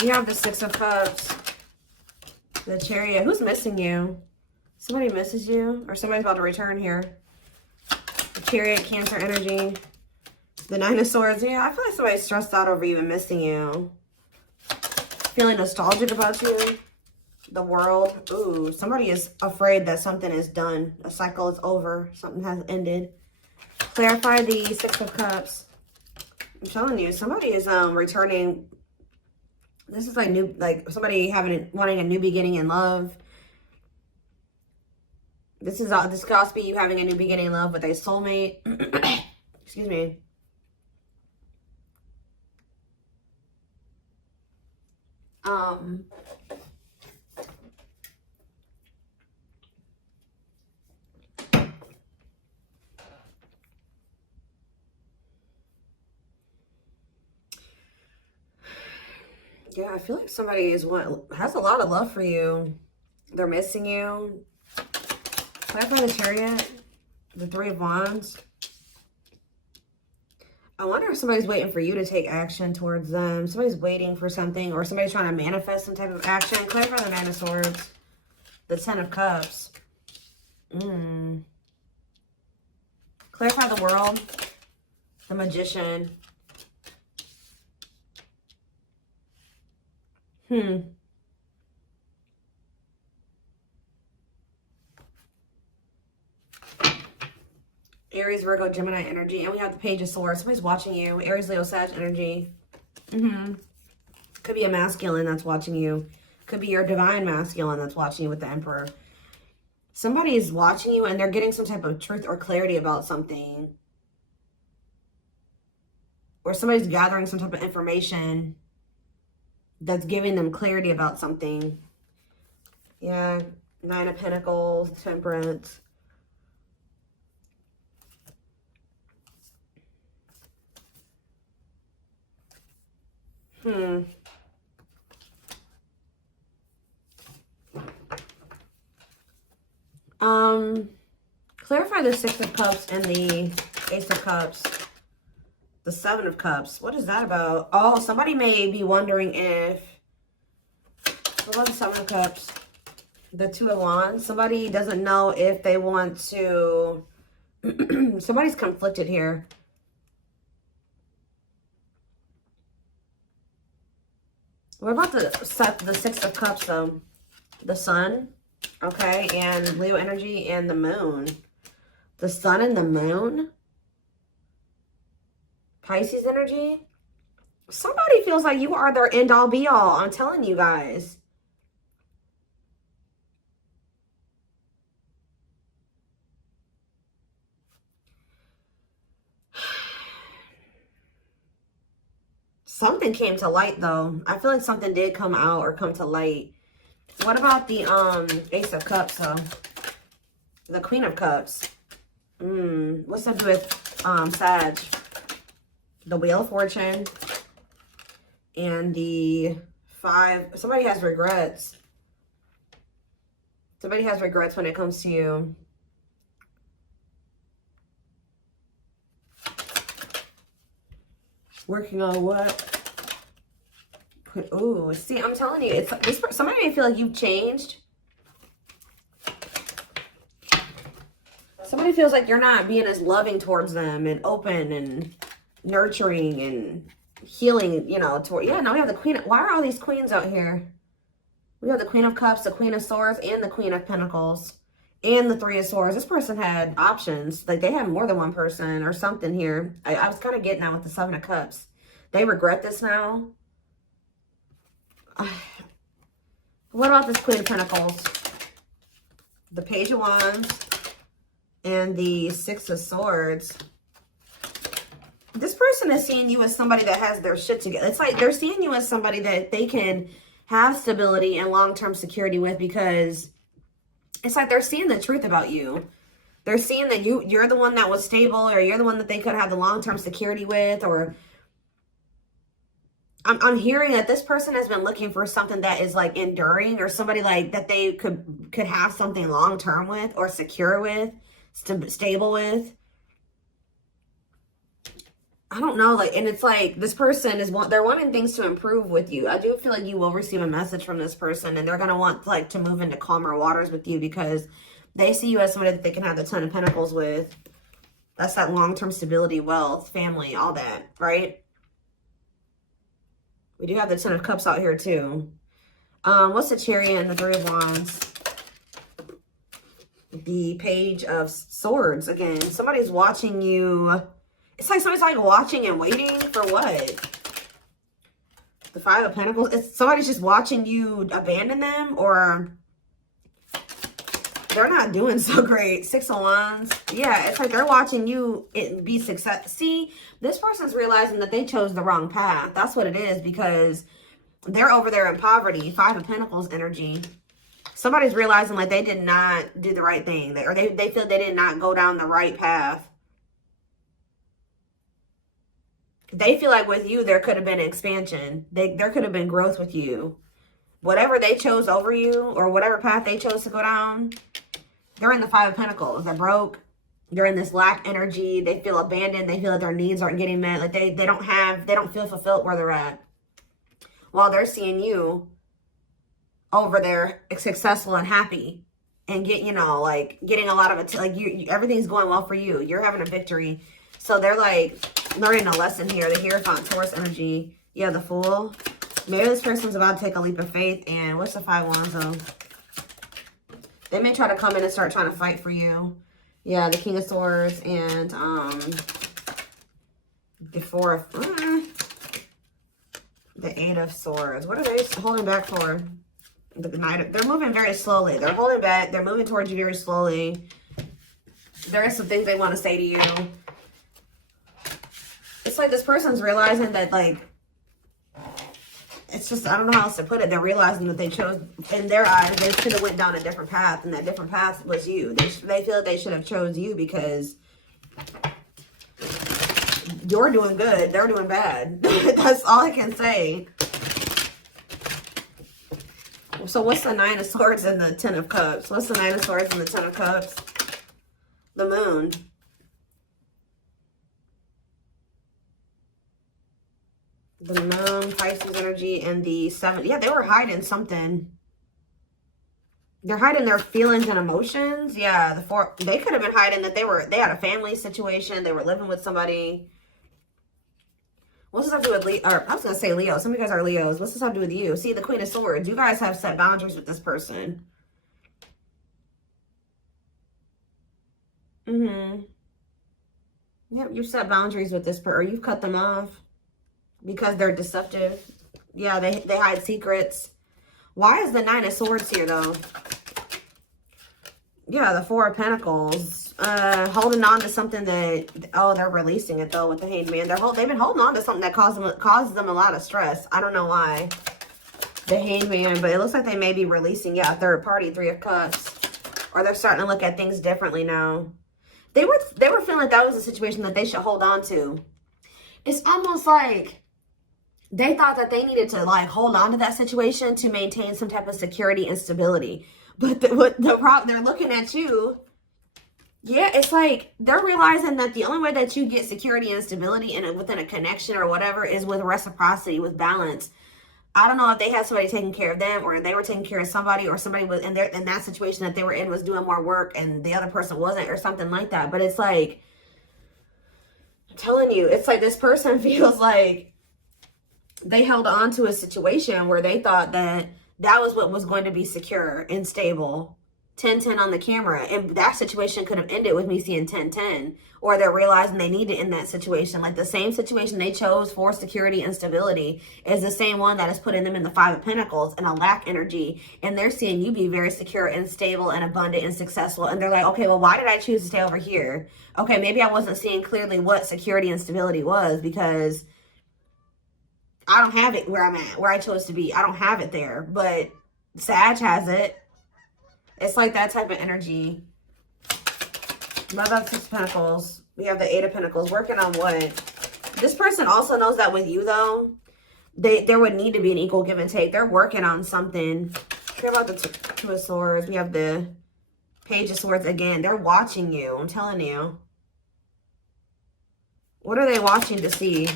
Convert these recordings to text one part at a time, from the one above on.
We have the Six of Cups, the Chariot. Who's missing you? Somebody misses you, or somebody's about to return here. The Chariot, Cancer energy. The Nine of Swords. Yeah, I feel like somebody's stressed out over you and missing you. Feeling nostalgic about you. The World. Ooh, somebody is afraid that something is done. A cycle is over. Something has ended. Clarify the Six of Cups. I'm telling you, somebody is returning. This is like new, like somebody wanting a new beginning in love. This could also be you having a new beginning in love with a soulmate. Excuse me. Yeah, I feel like somebody has a lot of love for you. They're missing you. Clarify the Chariot, the Three of Wands. I wonder if somebody's waiting for you to take action towards them. Somebody's waiting for something, or somebody's trying to manifest some type of action. Clarify the Nine of Swords, the Ten of Cups. Clarify the World, the Magician. Aries, Virgo, Gemini energy. And we have the Page of Swords. Somebody's watching you. Aries, Leo, Sag energy. Could be a masculine that's watching you. Could be your divine masculine that's watching you with the Emperor. Somebody's watching you and they're getting some type of truth or clarity about something. Or somebody's gathering some type of information that's giving them clarity about something. Yeah, Nine of Pentacles, Temperance. Clarify the Six of Cups and the Ace of Cups. The Seven of Cups. What is that about? Oh, somebody may be wondering if... What about the Seven of Cups? The Two of Wands. Somebody doesn't know if they want to... Somebody's conflicted here. What about the Six of Cups, though? The Sun, okay, and Leo energy and the Moon. The Sun and the Moon. Pisces energy. Somebody feels like you are their end-all, be-all. I'm telling you guys. Something came to light, though. I feel like something did come out or come to light. What about the Ace of Cups, though? The Queen of Cups. What's that do with Sag? The Wheel of Fortune. And the Five. Somebody has regrets. Somebody has regrets when it comes to you. Working on what? Ooh, see, I'm telling you, somebody may feel like you've changed. Somebody feels like you're not being as loving towards them and open and nurturing and healing, you know, yeah, now we have the Queen. Why are all these queens out here? We have the Queen of Cups, the Queen of Swords, and the Queen of Pentacles, and the Three of Swords. This person had options. Like, they had more than one person or something here. I was kind of getting that with the Seven of Cups. They regret this now. What about this Queen of Pentacles? The Page of Wands and the Six of Swords. This person is seeing you as somebody that has their shit together. It's like they're seeing you as somebody that they can have stability and long-term security with, because it's like they're seeing the truth about you. They're seeing that you're the one that was stable, or you're the one that they could have the long-term security with, or I'm hearing that this person has been looking for something that is like enduring, or somebody like that they could have something long-term with, or secure with, stable with. I don't know, like, and it's like this person is they're wanting things to improve with you. I do feel like you will receive a message from this person, and they're gonna want like to move into calmer waters with you because they see you as somebody that they can have the 10 of Pentacles with. That's that long-term stability, wealth, family, all that, right? We do have the 10 of Cups out here too. What's the Chariot and the 3 of Wands? The Page of Swords again. Somebody's watching you. It's like somebody's like watching and waiting for what? The 5 of Pentacles. It's somebody's just watching you abandon them, or they're not doing so great. 6 of Wands. Yeah, it's like they're watching you be success. See, this person's realizing that they chose the wrong path. That's what it is, because they're over there in poverty. 5 of Pentacles energy. Somebody's realizing like they did not do the right thing. Or they feel they did not go down the right path. They feel like with you, there could have been expansion. There could have been growth with you. Whatever they chose over you, or whatever path they chose to go down, they're in the 5 of Pentacles. They're broke. They're in this lack energy. They feel abandoned. They feel that their needs aren't getting met. Like they don't feel fulfilled where they're at. While they're seeing you over there successful and happy, and getting a lot of it. Like everything's going well for you. You're having a victory. So they're like learning a lesson here. The Hierophant, Taurus energy. Yeah, the Fool. Maybe this person's about to take a leap of faith. And what's the 5 Wands though? They may try to come in and start trying to fight for you. Yeah, the King of Swords and the 4 of the 8 of Swords. What are they holding back for? The Knight. They're moving very slowly. They're holding back. They're moving towards you very slowly. There are some things they want to say to you. It's like this person's realizing that, like, it's just, I don't know how else to put it. They're realizing that they chose, in their eyes, they should have went down a different path, and that different path was you. They feel that they should have chose you because you're doing good. They're doing bad. That's all I can say. So what's the 9 of Swords and the 10 of Cups? What's the 9 of Swords and the 10 of Cups? The Moon. The Moon, Pisces energy, and the 7. Yeah, they were hiding something. They're hiding their feelings and emotions. Yeah, the 4. They could have been hiding that they had a family situation. They were living with somebody. What's this have to do with Leo? Or I was going to say Leo. Some of you guys are Leos. What's this have to do with you? See, the Queen of Swords. You guys have set boundaries with this person. Yep, you've set boundaries with this person. Or you've cut them off because they're deceptive. Yeah, they hide secrets. Why is the 9 of Swords here, though? Yeah, the 4 of Pentacles. Holding on to something that, oh, they're releasing it though with the Hanged Man. They've been holding on to something that causes them a lot of stress. I don't know why. The Hanged Man, but it looks like they may be releasing, yeah, a third party, 3 of Cups. Or they're starting to look at things differently now. They were feeling like that was a situation that they should hold on to. It's almost like they thought that they needed to like hold on to that situation to maintain some type of security and stability. But the problem, they're looking at you. Yeah, it's like they're realizing that the only way that you get security and stability within a connection or whatever is with reciprocity, with balance. I don't know if they had somebody taking care of them, or they were taking care of somebody, or somebody was in that situation that they were in was doing more work and the other person wasn't, or something like that. But it's like, I'm telling you, it's like this person feels like they held on to a situation where they thought that was what was going to be secure and stable. 10-10 on the camera, and that situation could have ended with me seeing 10-10, or they're realizing they need to end that situation. Like the same situation they chose for security and stability is the same one that is putting them in the 5 of Pentacles and a lack energy, and they're seeing you be very secure and stable and abundant and successful, and they're like, okay, well, why did I choose to stay over here? Okay, maybe I wasn't seeing clearly what security and stability was, because I don't have it where I'm at, where I chose to be. I don't have it there, but Sag has it. It's like that type of energy. What about 6 of Pentacles? We have the 8 of Pentacles. Working on what? This person also knows that with you, though, there would need to be an equal give and take. They're working on something. What about the 2 of Swords? We have the Page of Swords again. They're watching you. I'm telling you. What are they watching to see?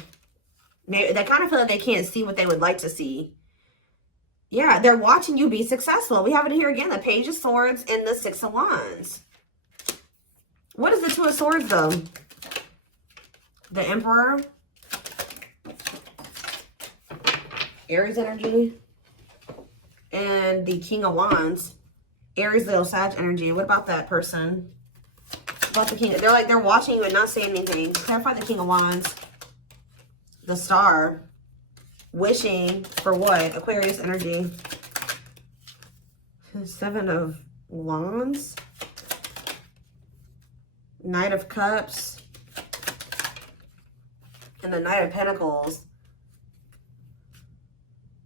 Maybe they kind of feel like they can't see what they would like to see. Yeah, they're watching you be successful. We have it here again, the Page of Swords and the Six of Wands. What is the Two of Swords, though? The Emperor. Aries energy. And the King of Wands. Aries, Leo, Sag energy. What about that person? About the King. They're like, they're watching you and not saying anything. Clarify the King of Wands. The Star. Wishing for what? Aquarius energy. Seven of Wands. Knight of Cups. And the Knight of Pentacles.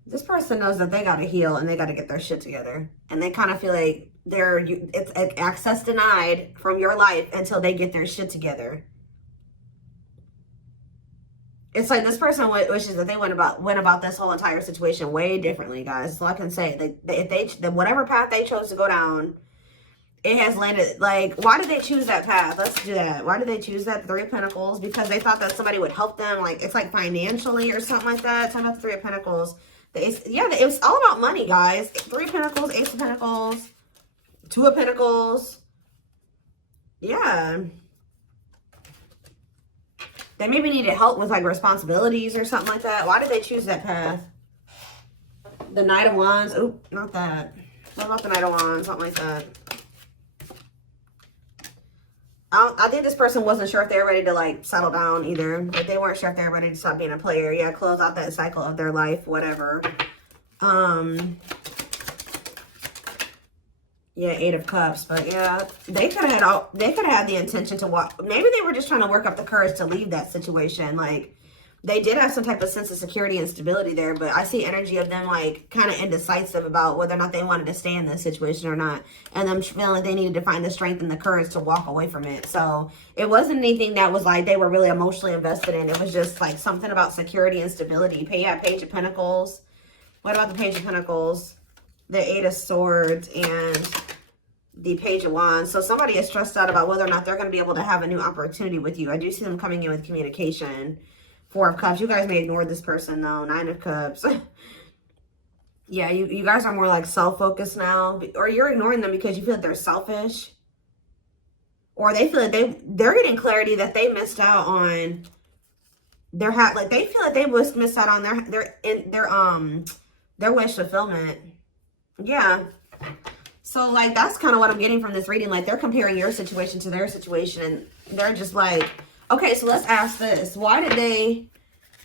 This person knows that they got to heal and they got to get their shit together. And they kind of feel like it's access denied from your life until they get their shit together. It's like this person wishes that they went about this whole entire situation way differently, guys. That's all I can say. Whatever path they chose to go down, it has landed. Like, why did they choose that path? Let's do that. Why did they choose that? Three of Pentacles? Because they thought that somebody would help them. Like, it's like financially or something like that. Talking about the Three of Pentacles. It was all about money, guys. Three of Pentacles, Ace of Pentacles, Two of Pentacles. Yeah. They maybe needed help with like responsibilities or something like that. Why did they choose that path? The Knight of Wands. Oh, not that. What about the Knight of Wands? Something like that. I think this person wasn't sure if they were ready to like settle down either. Like they weren't sure if they were ready to stop being a player. Yeah, close out that cycle of their life, whatever. Yeah, Eight of Cups. But yeah, they could have had the intention to walk. Maybe they were just trying to work up the courage to leave that situation. Like they did have some type of sense of security and stability there, but I see energy of them like kind of indecisive about whether or not they wanted to stay in this situation or not. And them feeling like they needed to find the strength and the courage to walk away from it. So it wasn't anything that was like they were really emotionally invested in. It was just like something about security and stability. Page of Pentacles. What about the Page of Pentacles? The Eight of Swords and the Page of Wands. So somebody is stressed out about whether or not they're going to be able to have a new opportunity with you. I do see them coming in with communication. Four of Cups. You guys may ignore this person though. Nine of Cups. Yeah, you guys are more like self-focused now. Or you're ignoring them because you feel like they're selfish. Or they feel like they're getting clarity that they missed out on they feel like they missed out on their wish fulfillment. Yeah. So like that's kind of what I'm getting from this reading. Like they're comparing your situation to their situation and they're just like, okay, so let's ask this. Why didn't they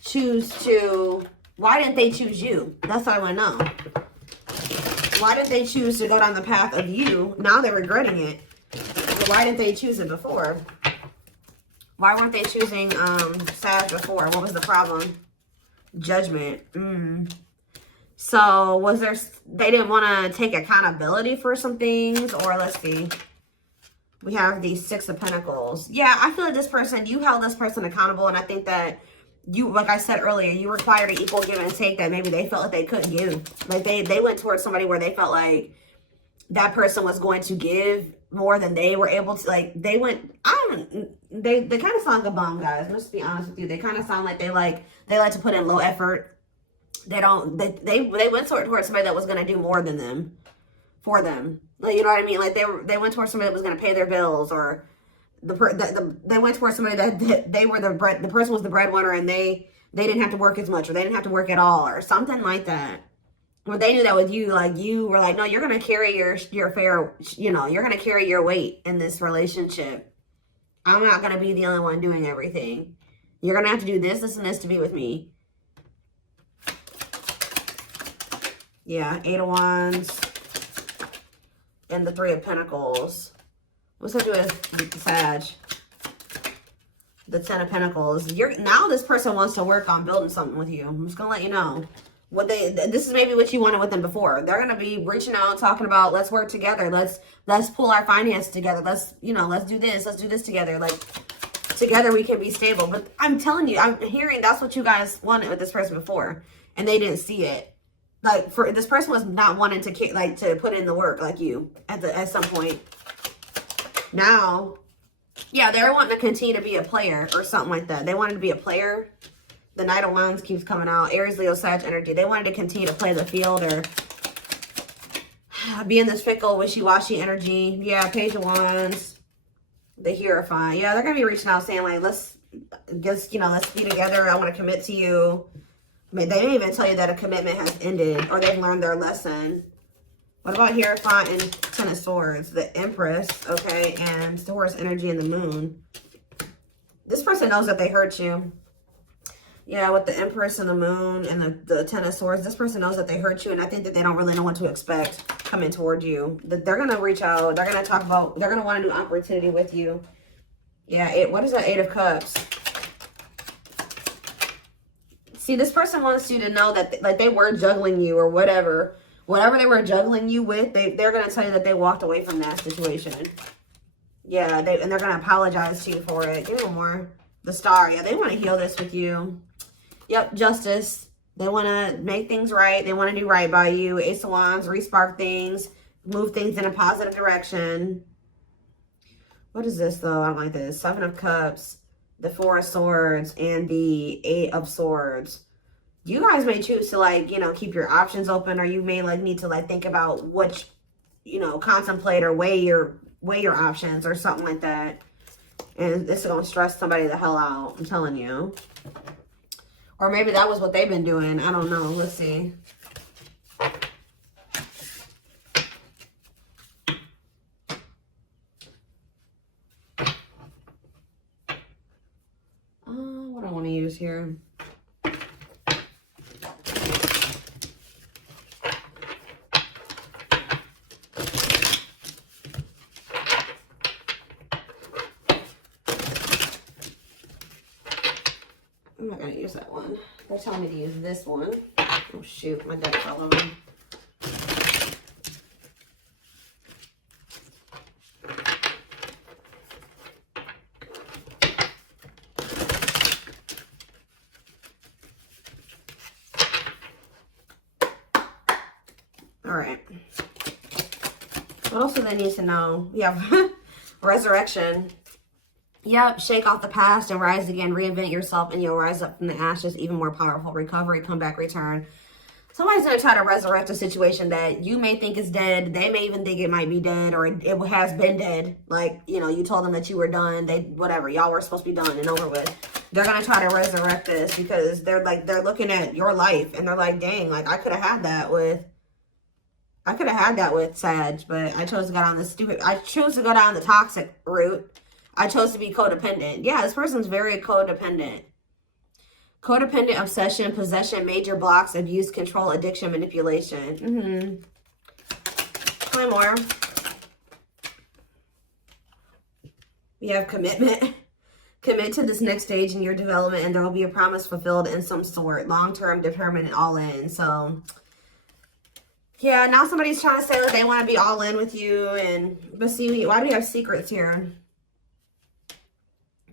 choose you? That's what I want to know. Why didn't they choose to go down the path of you? Now they're regretting it. But why didn't they choose it before? Why weren't they choosing Sag before? What was the problem? Judgment. So they didn't want to take accountability for some things? Or let's see. We have the Six of Pentacles. Yeah, I feel like this person, you held this person accountable. And I think that you, like I said earlier, you required an equal give and take that maybe they felt like they couldn't give. Like they went towards somebody where they felt like that person was going to give more than they were able to. Like they went, they kind of sound like a bum, guys. Let's be honest with you. They kind of sound like they like to put in low effort. They went towards somebody that was going to do more than them for them. Like, you know what I mean? Like they went towards somebody that was going to pay their bills, or they went towards somebody that they were the person was the breadwinner and they didn't have to work as much, or they didn't have to work at all, or something like that. When they knew that with you, like you were like, no, you're going to carry your fair, you're going to carry your weight in this relationship. I'm not going to be the only one doing everything. You're going to have to do this, this, and this to be with me. Yeah, Eight of Wands and the Three of Pentacles. What's that do with Sag? The Ten of Pentacles. Now this person wants to work on building something with you. I'm just gonna let you know. This is maybe what you wanted with them before. They're gonna be reaching out, talking about, let's work together. Let's pull our finances together. Let's do this together. Like together we can be stable. But I'm telling you, I'm hearing that's what you guys wanted with this person before, and they didn't see it. Like this person was not wanting to put in the work like you at some point. Now Yeah, they're wanting to continue to be a player or something like that. They wanted to be a player. The Knight of Wands keeps coming out. Aries, Leo, Sag energy. They wanted to continue to play the field or be in this fickle, wishy-washy energy. Yeah, Page of Wands. The Hierophant. Yeah, they're going to be reaching out saying, like, let's just, you know, let's be together. I want to commit to you. I mean, they may even tell you that a commitment has ended or they've learned their lesson. What about Hierophant and Ten of Swords? The Empress, okay, and Taurus energy and the Moon. This person knows that they hurt you. Yeah, with the Empress and the Moon and the Ten of Swords, this person knows that they hurt you, and I think that they don't really know what to expect coming toward you. They're going to reach out. They're going to talk about, they're going to want a new opportunity with you. Yeah, what is that? 8 of Cups? See, this person wants you to know that like they were juggling you or whatever. Whatever they were juggling you with, they're going to tell you that they walked away from that situation. Yeah, and they're going to apologize to you for it. Give me one more. The Star. Yeah, they want to heal this with you. Yep, Justice. They want to make things right. They want to do right by you. Ace of Wands, respark things, move things in a positive direction. What is this, though? I don't like this. 7 of Cups, the 4 of Swords, and the 8 of Swords. You guys may choose to, like, you know, keep your options open, or you may, like, need to, like, think about which, you know, contemplate or weigh your options or something like that. And this is going to stress somebody the hell out, I'm telling you. Or maybe that was what they've been doing. I don't know. Let's see. What do I want to use here? I'm not going to use that one. They're telling me to use this one. Oh, shoot. My deck fell over. All right. What else do they need to know? We have resurrection. Yep, shake off the past and rise again. Reinvent yourself and you'll rise up from the ashes even more powerful. Recovery, comeback, return. Somebody's going to try to resurrect a situation that you may think is dead. They may even think it might be dead or it has been dead. Like, you know, you told them that you were done. Whatever. Y'all were supposed to be done and over with. They're going to try to resurrect this because they're looking at your life and they're like, dang, like I could have had that with Sag, but I chose to go down the toxic route. I chose to be codependent. Yeah, this person's very codependent. Codependent, obsession, possession, major blocks, abuse, control, addiction, manipulation. Play more. We have commitment. Commit to this next stage in your development and there will be a promise fulfilled in some sort. Long-term, determined, all in. So, yeah, now somebody's trying to say that they want to be all in with you. But see, why do we have secrets here?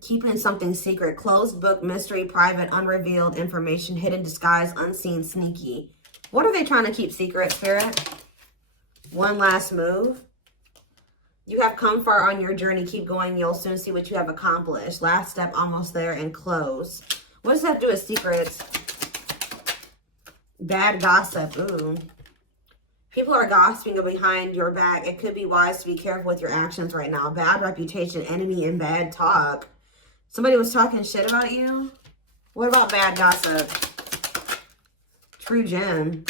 Keeping something secret, closed book, mystery, private, unrevealed information, hidden, disguise, unseen, sneaky. What are they trying to keep secret, Spirit? One last move. You have come far on your journey. Keep going. You'll soon see what you have accomplished. Last step, almost there, and close. What does that have to do with secrets? Bad gossip. Ooh. People are gossiping behind your back. It could be wise to be careful with your actions right now. Bad reputation, enemy, and bad talk. Somebody was talking shit about you? What about bad gossip? True gem.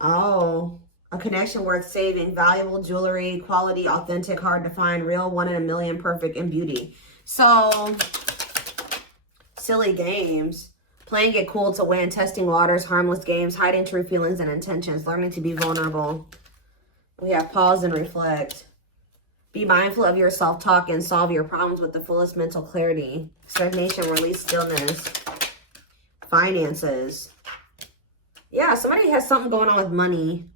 Oh, a connection worth saving. Valuable jewelry, quality, authentic, hard to find, real, 1 in a million, perfect, and beauty. So, silly games. Playing it cool to win, testing waters, harmless games, hiding true feelings and intentions, learning to be vulnerable. We have pause and reflect. Be mindful of your self-talk and solve your problems with the fullest mental clarity. Stagnation, release, stillness. Finances. Yeah, somebody has something going on with money.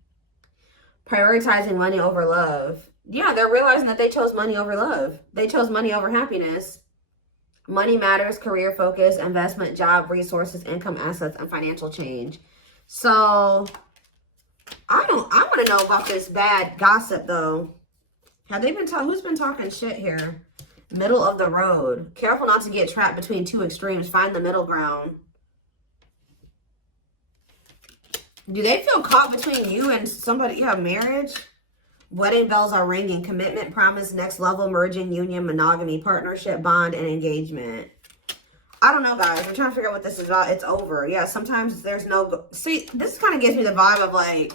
Prioritizing money over love. Yeah, they're realizing that they chose money over love. They chose money over happiness. Money matters, career focus, investment, job, resources, income, assets, and financial change. So, I want to know about this bad gossip, though. Have they been who's been talking shit here? Middle of the road. Careful not to get trapped between two extremes. Find the middle ground. Do they feel caught between you and somebody? You have marriage? Wedding bells are ringing. Commitment, promise, next level, merging, union, monogamy, partnership, bond, and engagement. I don't know, guys. I'm trying to figure out what this is about. It's over. Yeah, sometimes there's no... See, this kind of gives me the vibe of like,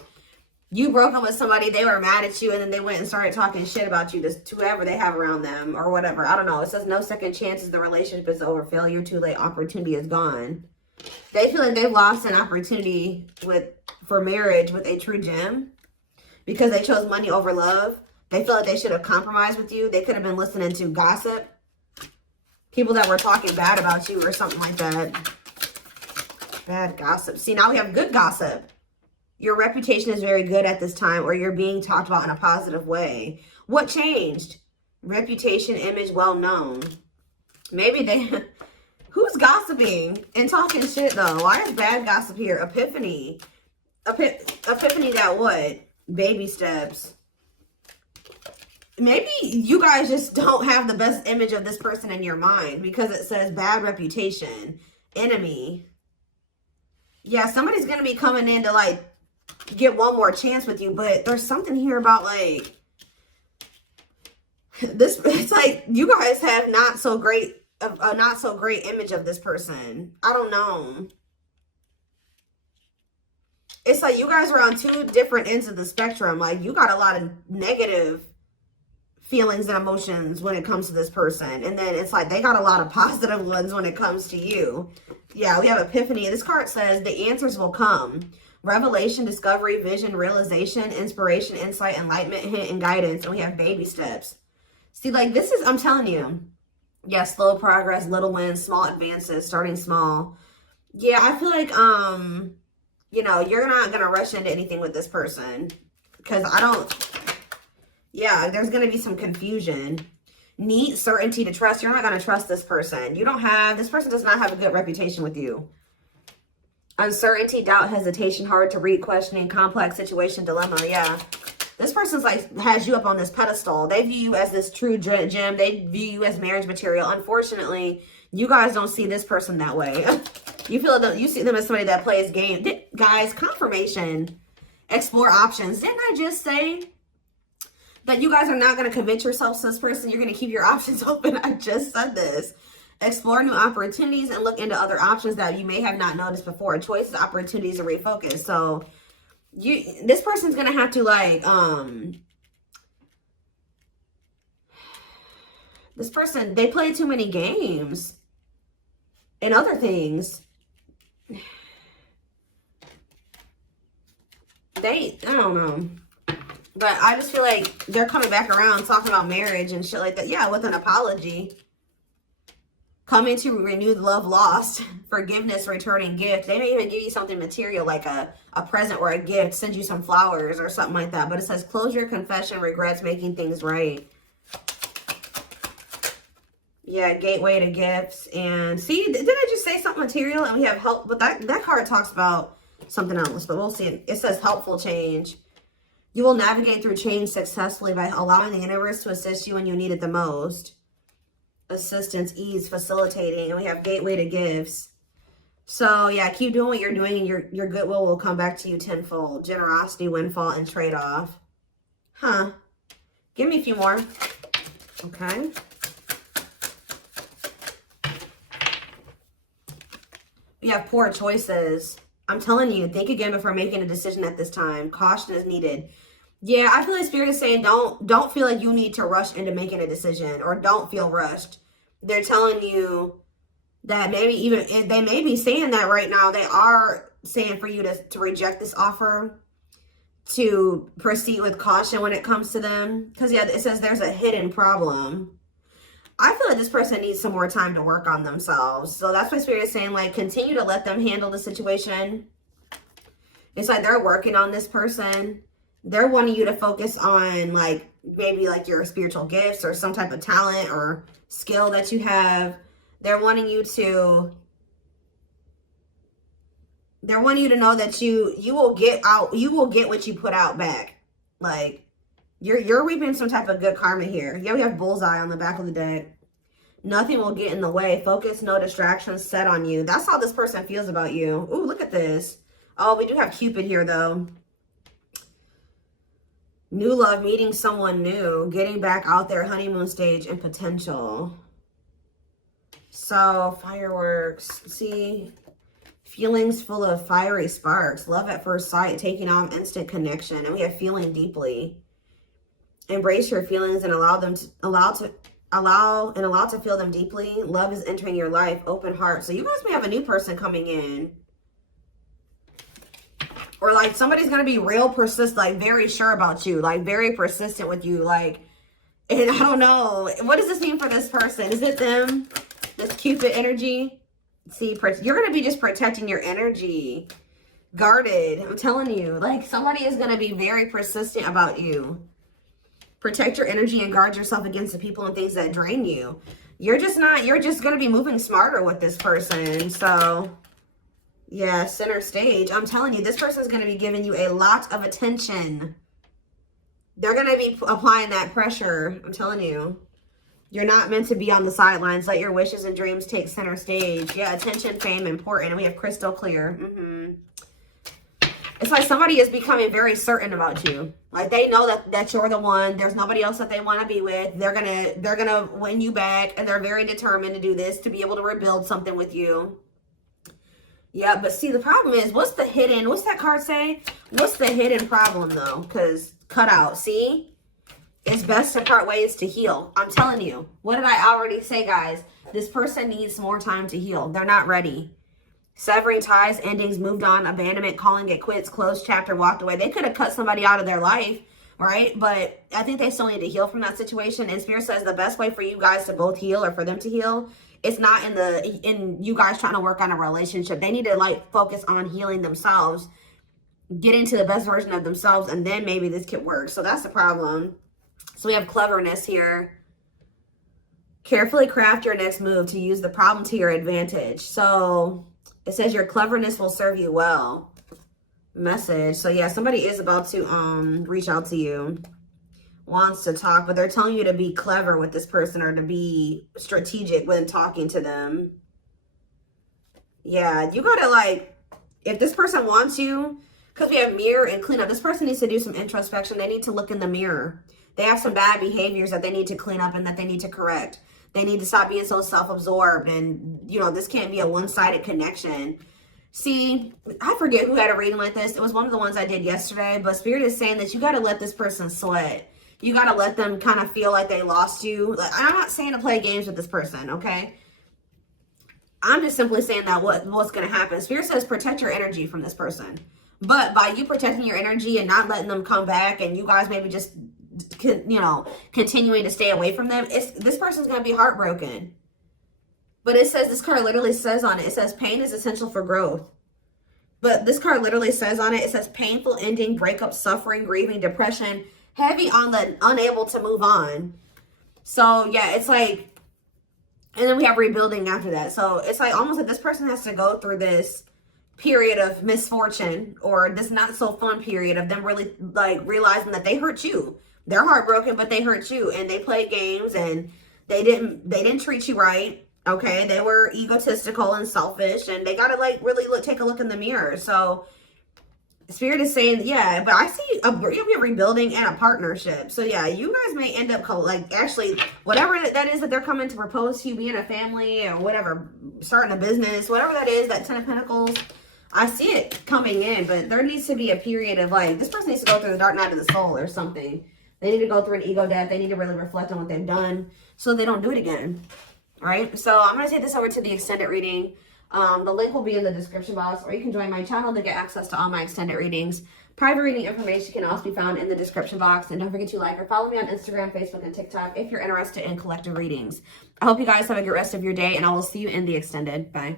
you broke up with somebody, they were mad at you, and then they went and started talking shit about you to whoever they have around them or whatever. I don't know. It says no second chances. The relationship is over. Failure too late. Opportunity is gone. They feel like they've lost an opportunity for marriage with a true gem because they chose money over love. They feel like they should have compromised with you. They could have been listening to gossip. People that were talking bad about you or something like that. Bad gossip. See, now we have good gossip. Your reputation is very good at this time, or you're being talked about in a positive way. What changed? Reputation, image, well known. Maybe they... Who's gossiping and talking shit, though? Why is bad gossip here? Epiphany. Epiphany that what? Baby steps. Maybe you guys just don't have the best image of this person in your mind because it says bad reputation, enemy. Yeah, somebody's going to be coming in to, like, get one more chance with you, but there's something here about, like, this. It's like you guys have a not so great image of this person. I don't know. It's like you guys are on two different ends of the spectrum. Like, you got a lot of negative feelings and emotions when it comes to this person, and then it's like they got a lot of positive ones when it comes to you. Yeah, we have epiphany. This card says the answers will come. Revelation, discovery, vision, realization, inspiration, insight, enlightenment, hint, and guidance. And we have baby steps. See, like, this is, I'm telling you, yeah, slow progress, little wins, small advances, starting small. Yeah, I feel like, you know, you're not going to rush into anything with this person because yeah, there's going to be some confusion. Need certainty to trust. You're not going to trust this person. This person does not have a good reputation with you. Uncertainty, doubt, hesitation, hard to read, questioning, complex situation, dilemma. Yeah. This person's like, has you up on this pedestal. They view you as this true gem. They view you as marriage material. Unfortunately, you guys don't see this person that way. You see them as somebody that plays games. Guys, confirmation. Explore options. Didn't I just say that you guys are not going to commit yourselves to this person? You're going to keep your options open. I just said this. Explore new opportunities and look into other options that you may have not noticed before. Choices, opportunities, and refocus. So this person's gonna have to, like, this person, they play too many games and other things. I don't know. But I just feel like they're coming back around talking about marriage and shit like that. Yeah, with an apology. Coming to renew the love lost. Forgiveness, returning gift. They may even give you something material like a present or a gift. Send you some flowers or something like that. But it says closure, confession, regrets, making things right. Yeah, gateway to gifts. And see, did I just say something material? And we have help. But that card talks about something else. But we'll see. It says helpful change. You will navigate through change successfully by allowing the universe to assist you when you need it the most. Assistance, ease, facilitating, and we have gateway to gifts. So yeah, keep doing what you're doing, and your goodwill will come back to you tenfold. Generosity, windfall, and trade-off. Huh. Give me a few more. Okay. We have poor choices. I'm telling you, think again before making a decision at this time. Caution is needed. Yeah, I feel like Spirit is saying don't feel like you need to rush into making a decision, or don't feel rushed. They're telling you that maybe even, they may be saying that right now. They are saying for you to reject this offer, to proceed with caution when it comes to them. Because yeah, it says there's a hidden problem. I feel like this person needs some more time to work on themselves. So that's why Spirit is saying, like, continue to let them handle the situation. It's like they're working on this person. They're wanting you to focus on, like, maybe like your spiritual gifts or some type of talent or skill that you have. They're wanting you to know that you will get what you put out back. Like, you're reaping some type of good karma here. Yeah, we have bullseye on the back of the deck. Nothing will get in the way. Focus, no distractions set on you. That's how this person feels about you. Ooh, look at this. Oh, we do have Cupid here, though. New love, meeting someone new, getting back out there, honeymoon stage, and potential. So, fireworks. See, feelings full of fiery sparks. Love at first sight, taking on instant connection. And we have feeling deeply. Embrace your feelings and allow to feel them deeply. Love is entering your life. Open heart. So you guys may have a new person coming in. Or like somebody's going to be real persistent, like very sure about you, like very persistent with you. Like, and I don't know. What does this mean for this person? Is it them? This Cupid energy? See, you're going to be just protecting your energy. Guarded. I'm telling you. Like somebody is going to be very persistent about you. Protect your energy and guard yourself against the people and things that drain you. You're just going to be moving smarter with this person. So, yeah, center stage. I'm telling you, this person is going to be giving you a lot of attention. They're going to be applying that pressure. I'm telling you. You're not meant to be on the sidelines. Let your wishes and dreams take center stage. Yeah, attention, fame, important. And we have crystal clear. It's like somebody is becoming very certain about you. Like they know that you're the one. There's nobody else that they want to be with. They're gonna win you back, and they're very determined to do this, to be able to rebuild something with you. Yeah, but see, the problem is, what's that card say? What's the hidden problem though? Because cut out, see? It's best to part ways to heal. I'm telling you. What did I already say, guys? This person needs more time to heal. They're not ready. Severing ties, endings, moved on, abandonment, calling it quits, closed chapter, walked away. They could have cut somebody out of their life, right? But I think they still need to heal from that situation. And Spirit says the best way for you guys to both heal, or for them to heal, it's not in you guys trying to work on a relationship. They need to like focus on healing themselves, getting to the best version of themselves, and then maybe this could work. So that's the problem. So we have cleverness here. Carefully craft your next move to use the problem to your advantage. So it says your cleverness will serve you well. Message. So yeah, somebody is about to reach out to you. Wants to talk, but they're telling you to be clever with this person, or to be strategic when talking to them. Yeah, you gotta like, if this person wants you, because we have mirror and clean up. This person needs to do some introspection. They need to look in the mirror. They have some bad behaviors that they need to clean up and that they need to correct. They need to stop being so self-absorbed. And, you know, this can't be a one-sided connection. See, I forget who had a reading like this. It was one of the ones I did yesterday. But Spirit is saying that you got to let this person sweat. You got to let them kind of feel like they lost you. Like, I'm not saying to play games with this person, okay? I'm just simply saying that what's going to happen. Spirit says protect your energy from this person. But by you protecting your energy and not letting them come back, and you guys maybe just, you know, continuing to stay away from them, this person's going to be heartbroken. But it says, this card literally says on it, it says pain is essential for growth. But this card literally says on it, it says painful ending, breakup, suffering, grieving, depression, heavy on the unable to move on. So yeah, it's like, and then we have rebuilding after that. So it's like almost like this person has to go through this period of misfortune, or this not so fun period of them really like realizing that they hurt you. They're heartbroken, but they hurt you, and they played games, and they didn't treat you right. Okay, they were egotistical and selfish, and they gotta like really take a look in the mirror. So Spirit is saying, yeah, but I see a rebuilding and a partnership. So yeah, you guys may end up like actually whatever that is that they're coming to propose to you, being a family or whatever, starting a business, whatever that is, that 10 of Pentacles. I see it coming in, but there needs to be a period of like, this person needs to go through the dark night of the soul or something. They need to go through an ego death. They need to really reflect on what they've done so they don't do it again. All right. So I'm going to take this over to the extended reading. The link will be in the description box, or you can join my channel to get access to all my extended readings. Private reading information can also be found in the description box. And don't forget to like or follow me on Instagram, Facebook, and TikTok if you're interested in collective readings. I hope you guys have a good rest of your day, and I will see you in the extended. Bye.